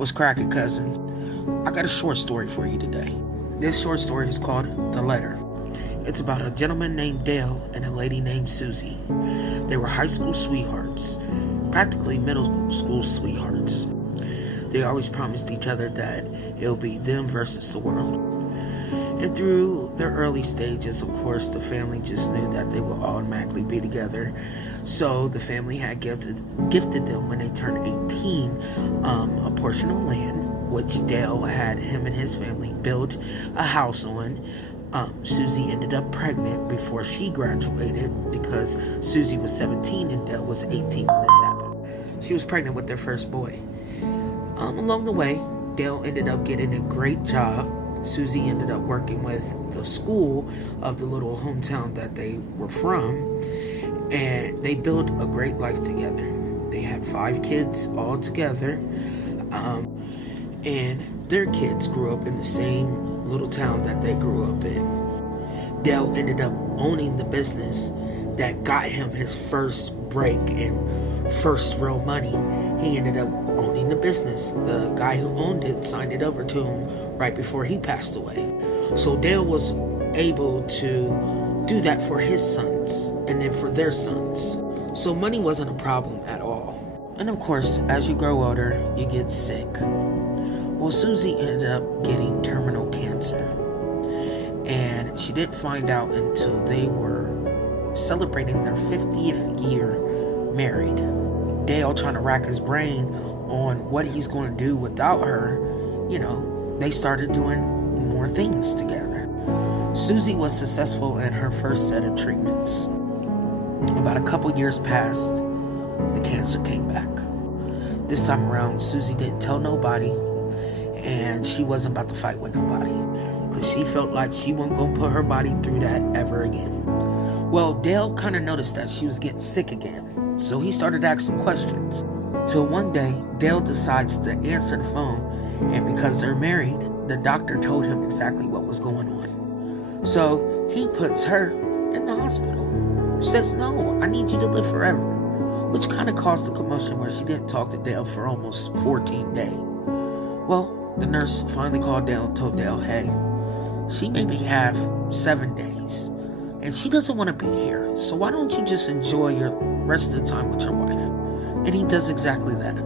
What's cracking, cousins? I got a short story for you today. This short story is called The Letter. It's about a gentleman named Dale and a lady named Susie. They were high school sweethearts, practically middle school sweethearts. They always promised each other that it'll be them versus the world. And through their early stages, of course, the family just knew that they would automatically be together. So the family had gifted them when they turned 18 a portion of land, which Dale had him and his family build a house on. Susie ended up pregnant before she graduated because Susie was 17 and Dale was 18 when this happened. She was pregnant with their first boy. Along the way, Dale ended up getting a great job. Susie ended up working with the school of the little hometown that they were from, and they built a great life together. They had 5 kids all together, and their kids grew up in the same little town that they grew up in. Dale ended up owning the business that got him his first break and first real money. He ended up owning the business. The guy who owned it signed it over to him right before he passed away. So Dale was able to do that for his sons and then for their sons. So money wasn't a problem at all. And of course, as you grow older, you get sick. Well, Susie ended up getting terminal cancer. And she didn't find out until they were celebrating their 50th year married. Dale trying to rack his brain on what he's going to do without her, they started doing more things together. Susie was successful in her first set of treatments. About a couple years passed, the cancer came back. This time around, Susie didn't tell nobody, and she wasn't about to fight with nobody, because she felt like she wasn't going to put her body through that ever again. Well, Dale kind of noticed that she was getting sick again, so he started asking questions. Till one day, Dale decides to answer the phone, and because they're married, the doctor told him exactly what was going on. So he puts her in the hospital. Says, no, I need you to live forever. Which kind of caused a commotion where she didn't talk to Dale for almost 14 days. Well, the nurse finally called Dale and told Dale, hey, she maybe have 7 days, and she doesn't want to be here. So why don't you just enjoy your rest of the time with your wife? And he does exactly that.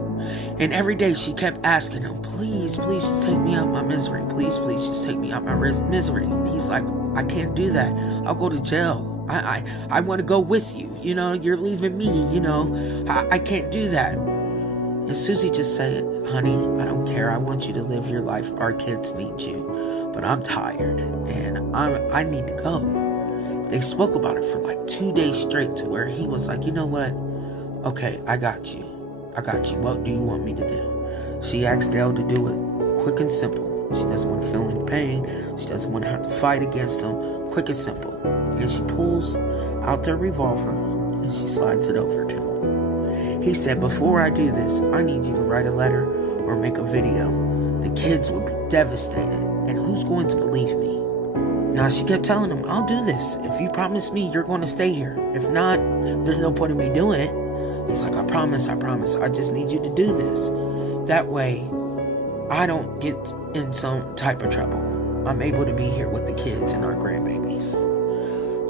And every day she kept asking him, please just take me out my misery. Please just take me out my misery. And he's like, I can't do that. I'll go to jail. I want to go with you. You're leaving me. I can't do that. And Susie just said, honey, I don't care. I want you to live your life. Our kids need you. But I'm tired and I need to go. They spoke about it for like 2 days straight to where he was like, you know what? Okay, I got you. What do you want me to do? She asked Dale to do it quick and simple. She doesn't want to feel any pain. She doesn't want to have to fight against him. Quick and simple. And she pulls out their revolver and she slides it over to him. He said, before I do this, I need you to write a letter or make a video. The kids would be devastated. And who's going to believe me? Now, she kept telling him, I'll do this. If you promise me, you're going to stay here. If not, there's no point in me doing it. He's like, I promise. I just need you to do this. That way, I don't get in some type of trouble. I'm able to be here with the kids and our grandbabies.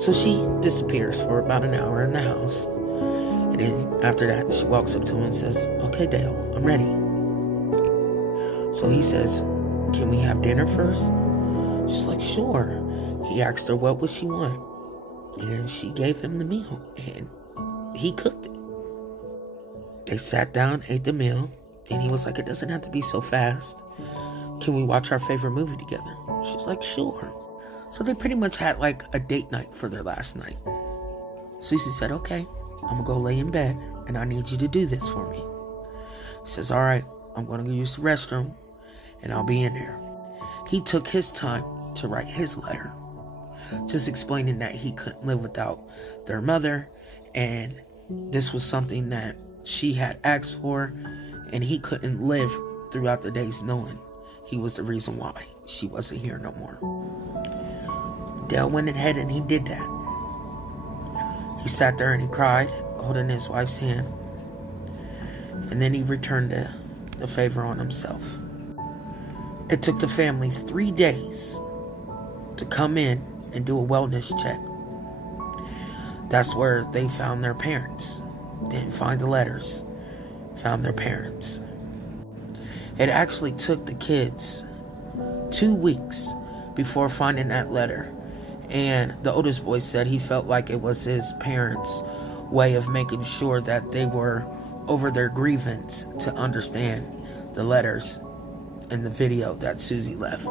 So she disappears for about an hour in the house. And then after that, she walks up to him and says, okay, Dale, I'm ready. So he says, can we have dinner first? She's like, sure. He asked her what would she want. And she gave him the meal. And he cooked it. They sat down, ate the meal, and he was like, it doesn't have to be so fast. Can we watch our favorite movie together? She's like, sure. So they pretty much had like a date night for their last night. Susie said, okay, I'm going to go lay in bed, and I need you to do this for me. He says, all right, I'm going to go use the restroom, and I'll be in there. He took his time to write his letter, just explaining that he couldn't live without their mother, and this was something that she had asked for, and he couldn't live throughout the days knowing he was the reason why she wasn't here no more. Dale went ahead and he did that. He sat there and he cried, holding his wife's hand. And then he returned to the favor on himself. It took the family 3 days to come in and do a wellness check. That's where they found their parents. Didn't find the letters, found their parents. It actually took the kids 2 weeks before finding that letter. And the oldest boy said he felt like it was his parents' way of making sure that they were over their grievance to understand the letters in the video that Susie left.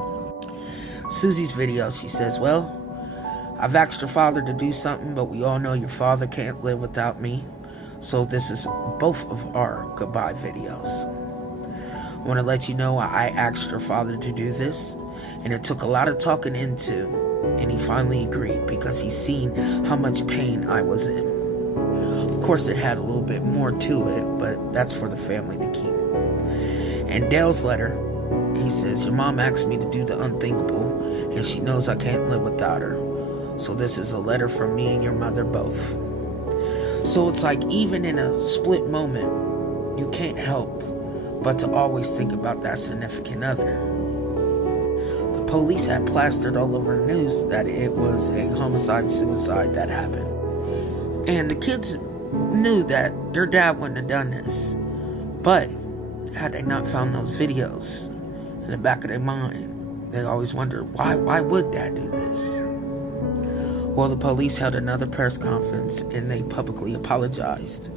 Susie's video, she says, "Well, I've asked your father to do something, but we all know your father can't live without me. So this is both of our goodbye videos. I want to let you know I asked your father to do this, and it took a lot of talking into, and he finally agreed because he's seen how much pain I was in." Of course, it had a little bit more to it, but that's for the family to keep. And Dale's letter, he says, "Your mom asked me to do the unthinkable, and she knows I can't live without her. So this is a letter from me and your mother both." So it's like, even in a split moment, you can't help but to always think about that significant other. The police had plastered all over the news that it was a homicide-suicide that happened. And the kids knew that their dad wouldn't have done this. But had they not found those videos in the back of their mind, they always wondered, why would dad do this? Well, the police held another press conference and they publicly apologized.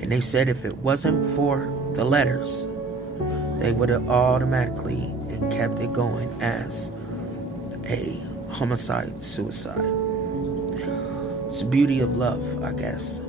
And they said if it wasn't for the letters, they would have automatically kept it going as a homicide-suicide. It's the beauty of love, I guess.